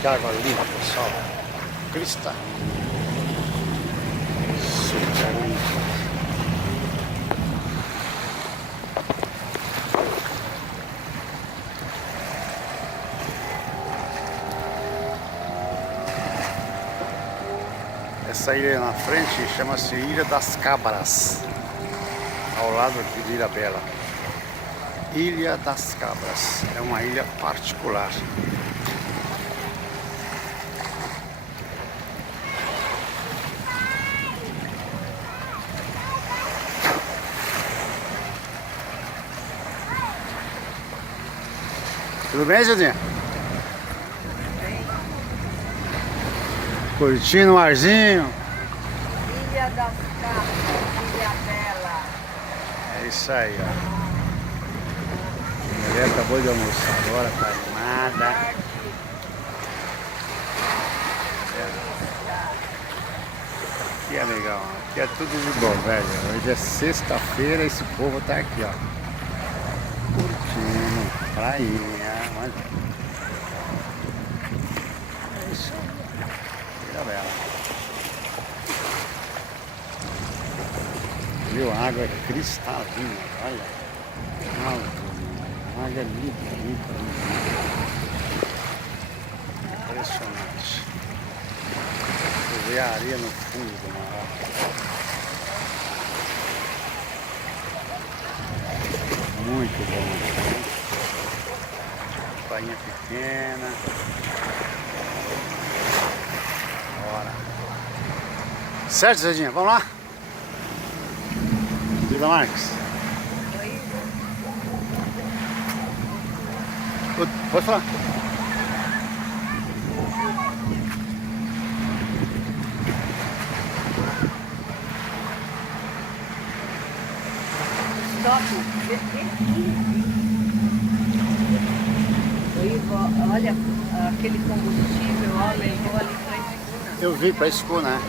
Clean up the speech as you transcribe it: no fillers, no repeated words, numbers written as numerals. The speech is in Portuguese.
Que água limpa, pessoal. Cristalina. Super limpa. Essa ilha na frente chama-se Ilha das Cabras, ao lado aqui de Ilhabela. Ilha das Cabras é uma ilha particular. Tudo bem, Cidinha? Curtindo o arzinho. Ilha das Cabras, Ilhabela. É isso aí, ó. A mulher acabou de almoçar agora, tá animada. Aqui é legal, aqui é tudo de bom, velho. Hoje é sexta-feira e esse povo tá aqui, ó. Curtindo, prainha, olha. É isso. Ilhabela. Viu? A água é cristalina, olha. A água é limpa, limpa, limpa. Impressionante. Você vê a areia no fundo do mar. Muito bom. Prainha pequena. Bora. Certo, Zedinha? Vamos lá? Diga, Marcos. Pode falar. Stop. Olha, aquele combustível, ó, levou ali para Escuna. Eu vi para Escuna, né?